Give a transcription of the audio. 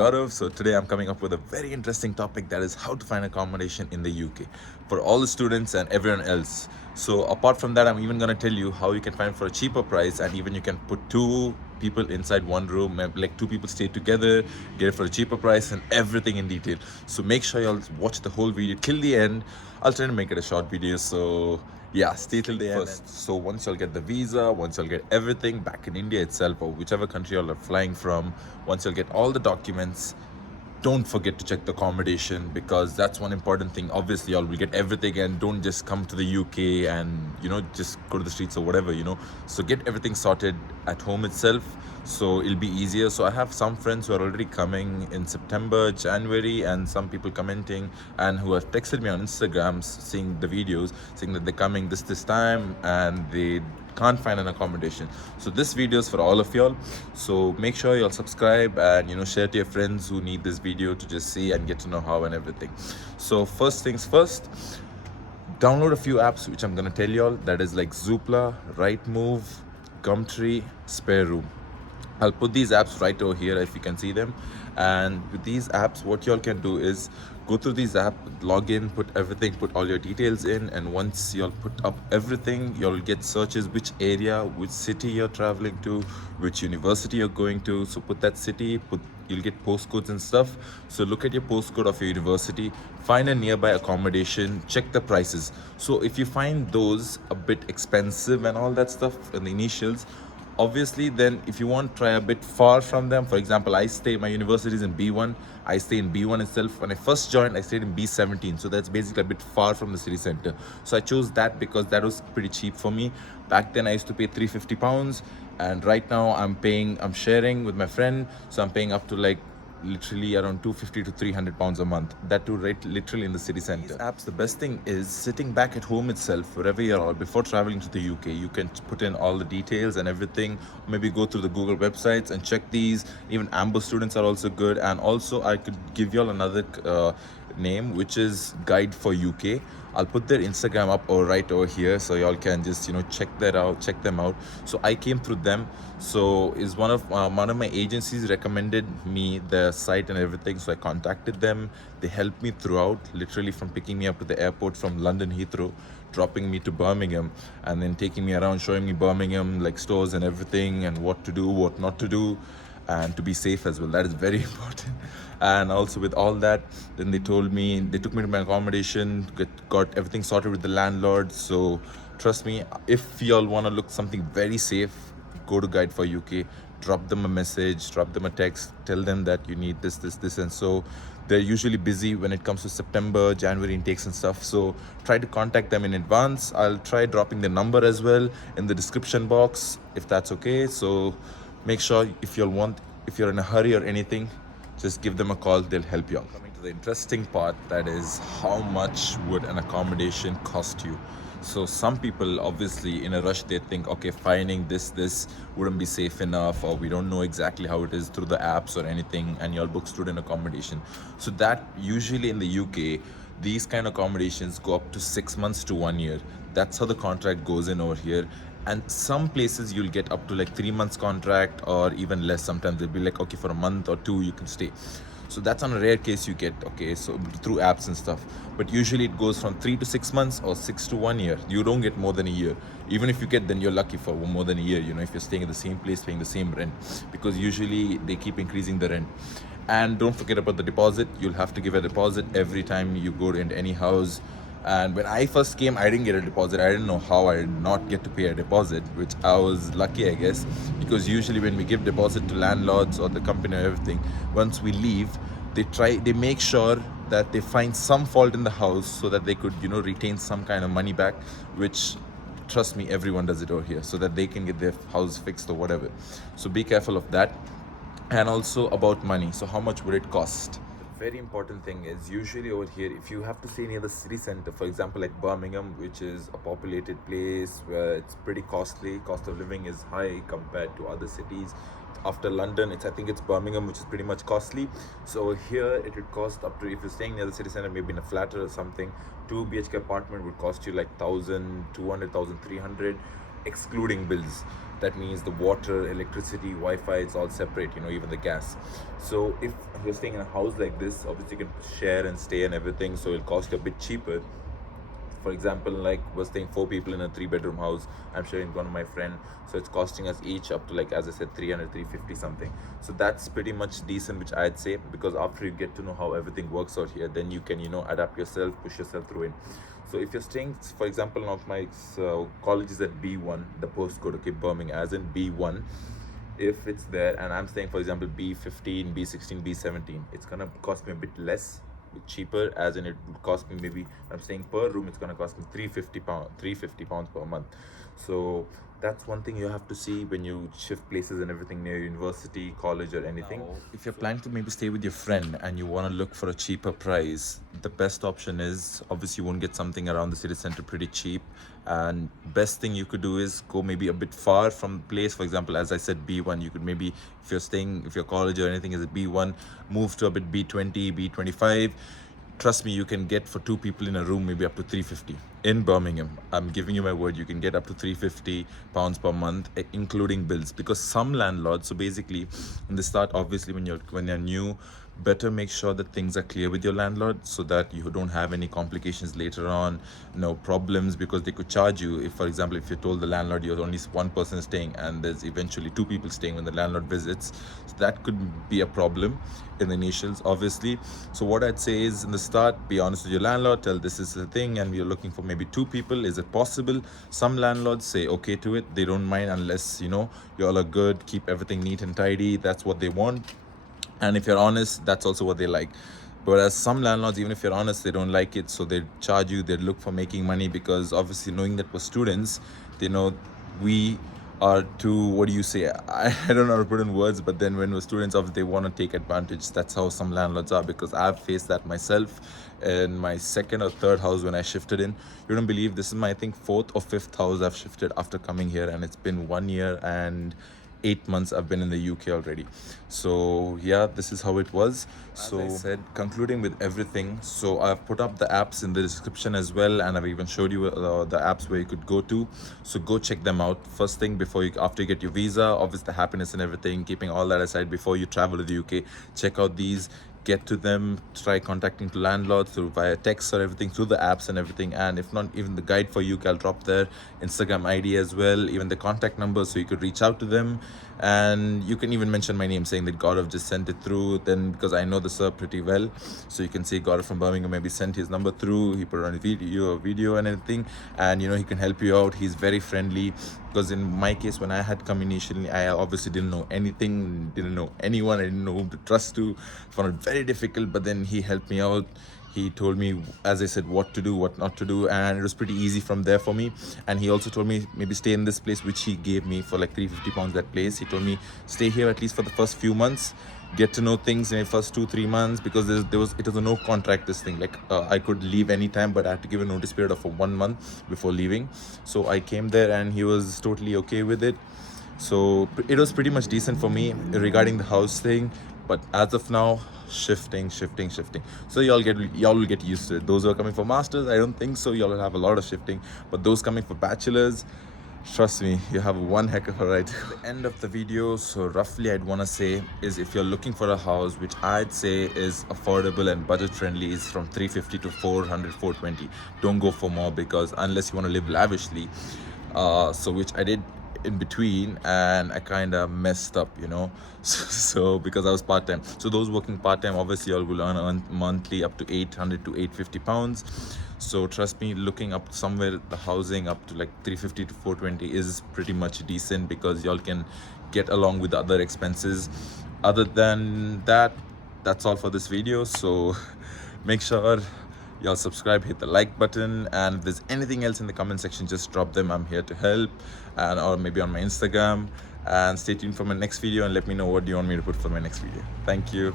Gaurav. So today I'm coming up with a very interesting topic, that is how to find accommodation in the UK for all the students and everyone else. So apart from that, I'm even going to tell you how you can find for a cheaper price, and even you can put two people inside one room, like two people stay together, get it for a cheaper price, and everything in detail. So make sure you'll watch the whole video till the end. I'll try to make it a short video, so yeah, stay till the end first. So once you'll get the visa, once you'll get everything back in India itself or whichever country you're flying from, once you'll get all the documents, don't forget to check the accommodation, because that's one important thing. Obviously y'all will get everything, and don't just come to the UK and just go to the streets or whatever. So get everything sorted at home itself, so it'll be easier. So I have some friends who are already coming in September, January, and some people commenting and who have texted me on Instagram seeing the videos saying that they're coming this time and they can't find an accommodation. So this video is for all of y'all, so make sure y'all subscribe and share to your friends who need this video to just see and get to know how and everything. So first things first, download a few apps which I'm gonna tell y'all, that is like Zoopla, Rightmove, Gumtree, Spare Room. I'll put these apps right over here if you can see them. And with these apps, what y'all can do is go through these apps, log in, put everything, put all your details in, and once y'all put up everything, you'll get searches which area, which city you're traveling to, which university you're going to. So put that city, you'll get postcodes and stuff. So look at your postcode of your university, find a nearby accommodation, check the prices. So if you find those a bit expensive and all that stuff in the initials, obviously then if you want to try a bit far from them, for example, my university is in B1, I stay in B1 itself. When I first joined, I stayed in B17, so that's basically a bit far from the city center. So I chose that because that was pretty cheap for me. Back then I used to pay £350, and right now I'm sharing with my friend, so I'm paying up to like literally around 250 to 300 pounds a month, that too right literally in the city center. These apps, the best thing is sitting back at home itself, wherever you're all, before traveling to the UK, you can put in all the details and everything, maybe go through the Google websites and check these. Even Amber students are also good, and also I could give y'all another name, which is Guide for UK. I'll put their Instagram up or right over here, so y'all can just check them out. So I came through them. So is one of my agencies recommended me the site and everything, so I contacted them. They helped me throughout, literally from picking me up to the airport from London Heathrow, dropping me to Birmingham, and then taking me around, showing me Birmingham, like stores and everything, and what to do, what not to do, and to be safe as well. That is very important. And also with all that, then they took me to my accommodation, got everything sorted with the landlord. So trust me, if y'all want to look something very safe, go to Guide for UK, drop them a message, drop them a text, tell them that you need this, and so. They're usually busy when it comes to September, January intakes and stuff, so try to contact them in advance. I'll try dropping the number as well in the description box, if that's okay. So make sure, if you're in a hurry or anything, just give them a call, they'll help you out. Coming to the interesting part, that is how much would an accommodation cost you. So some people, obviously in a rush, they think, okay, finding this wouldn't be safe enough, or we don't know exactly how it is through the apps or anything, and you'll book student accommodation. So that usually in the UK, these kind of accommodations go up to 6 months to 1 year. That's how the contract goes in over here. And some places you'll get up to like 3 months contract, or even less. Sometimes they'll be like, okay, for a month or two you can stay. So that's on a rare case you get, okay, so through apps and stuff. But usually it goes from 3 to 6 months or 6 to 1 year. You don't get more than a year. Even if you get, then you're lucky for more than a year, if you're staying at the same place, paying the same rent, because usually they keep increasing the rent. And don't forget about the deposit. You'll have to give a deposit every time you go into any house. And when I first came, I didn't get a deposit. I didn't know how I did not get to pay a deposit, which I was lucky, I guess, because usually when we give deposit to landlords or the company or everything, once we leave, they make sure that they find some fault in the house so that they could, retain some kind of money back, which, trust me, everyone does it over here, so that they can get their house fixed or whatever. So be careful of that. And also about money. So how much would it cost? Very important thing is, usually over here, if you have to stay near the city center, for example like Birmingham, which is a populated place where it's pretty costly, cost of living is high compared to other cities. After London, I think it's Birmingham which is pretty much costly. So here it would cost up to, if you're staying near the city center, maybe in a flat or something, 2 BHK apartment would cost you like 1,200, 1,300. excluding bills. That means the water, electricity, Wi-Fi, it's all separate, you know, even the gas. So if you're staying in a house like this, obviously you can share and stay and everything, so it'll cost you a bit cheaper. For example, like we're staying 4 people in a 3 bedroom house. I'm sharing with one of my friend, so it's costing us each up to, like as I said, 300, 350 something. So that's pretty much decent, which I'd say, because after you get to know how everything works out here, then you can, you know, adapt yourself, push yourself through it. So if you're staying, for example, of my college is at B1, the postcode, okay, Birmingham, as in B1. If it's there and I'm staying, for example, B15, B16, B17, it's gonna cost me a bit less, bit cheaper, as in it would cost me, maybe I'm staying per room, it's gonna cost me 350 pounds per month. So that's one thing you have to see when you shift places and everything near university, college, or anything. Now, if you're planning to maybe stay with your friend and you want to look for a cheaper price, the best option is, obviously you won't get something around the city center pretty cheap, and best thing you could do is go maybe a bit far from the place. For example, as I said, B1, you could maybe, if you're staying, if your college or anything is at B1, move to a bit B20, B25. Trust me, you can get for 2 people in a room maybe up to 350 in Birmingham. I'm giving you my word, you can get up to 350 pounds per month, including bills. Because some landlords, so basically in the start, obviously when you're new, better make sure that things are clear with your landlord, so that you don't have any complications later on, no problems, because they could charge you if, for example, if you told the landlord you're only one person staying and there's eventually 2 people staying when the landlord visits. So that could be a problem in the initials, obviously. So what I'd say is, in the start, be honest with your landlord, tell this is the thing and we're looking for maybe 2 people, is it possible? Some landlords say okay to it, they don't mind, unless, you know, you all are good, keep everything neat and tidy, that's what they want. And if you're honest, that's also what they like. Whereas some landlords, even if you're honest, they don't like it, so they charge you, they look for making money, because obviously knowing that we're students, they know we are too, what do you say, I don't know how to put in words, but then when we're students, obviously they want to take advantage. That's how some landlords are, because I've faced that myself in my second or third house when I shifted in. You don't believe, this is my, I think, fourth or fifth house I've shifted after coming here, and it's been 1 year and 8 months I've been in the UK already. So yeah, this is how it was. So as I said, concluding with everything, so I've put up the apps in the description as well, and I've even showed you the apps where you could go to. So go check them out first thing, before you, after you get your visa, obviously the happiness and everything, keeping all that aside, before you travel to the UK, check out these, get to them, try contacting to landlords through via text or everything, through the apps and everything. And if not, even the guide for UK, I'll drop their Instagram ID as well, even the contact number, so you could reach out to them. And you can even mention my name, saying that Gaurav just sent it through, then, because I know the sir pretty well, so you can say Gaurav from Birmingham maybe sent his number through, he put it on a video and everything, and you know, he can help you out. He's very friendly. Because in my case, when I had come initially, I obviously didn't know anything, didn't know anyone, I didn't know whom to trust to, found it very difficult. But then he helped me out, he told me, as I said, what to do, what not to do, and it was pretty easy from there for me. And he also told me maybe stay in this place, which he gave me for like 350 pounds, that place. He told me stay here at least for the first few months, get to know things in the first 2-3 months, because it was a no contract, this thing, like I could leave anytime, but I had to give a notice period of 1 month before leaving. So I came there and he was totally okay with it. So it was pretty much decent for me regarding the house thing. But as of now, shifting. So y'all will get used to it. Those who are coming for masters, I don't think so, y'all will have a lot of shifting. But those coming for bachelors, trust me, you have one heck of a ride. The end of the video, so roughly I'd want to say is, if you're looking for a house which I'd say is affordable and budget friendly, is from 350 to 400, 420. Don't go for more, because unless you want to live lavishly, so which I did in between, and I kind of messed up, you know. So because I was part-time, so those working part-time, obviously all will earn monthly up to 800 to 850 pounds. So trust me, looking up somewhere, the housing up to like 350 to 420 is pretty much decent, because y'all can get along with the other expenses. Other than that, that's all for this video. So make sure y'all subscribe, hit the like button, and if there's anything else in the comment section, just drop them, I'm here to help. And or maybe on my Instagram. And stay tuned for my next video, and let me know what do you want me to put for my next video. Thank you.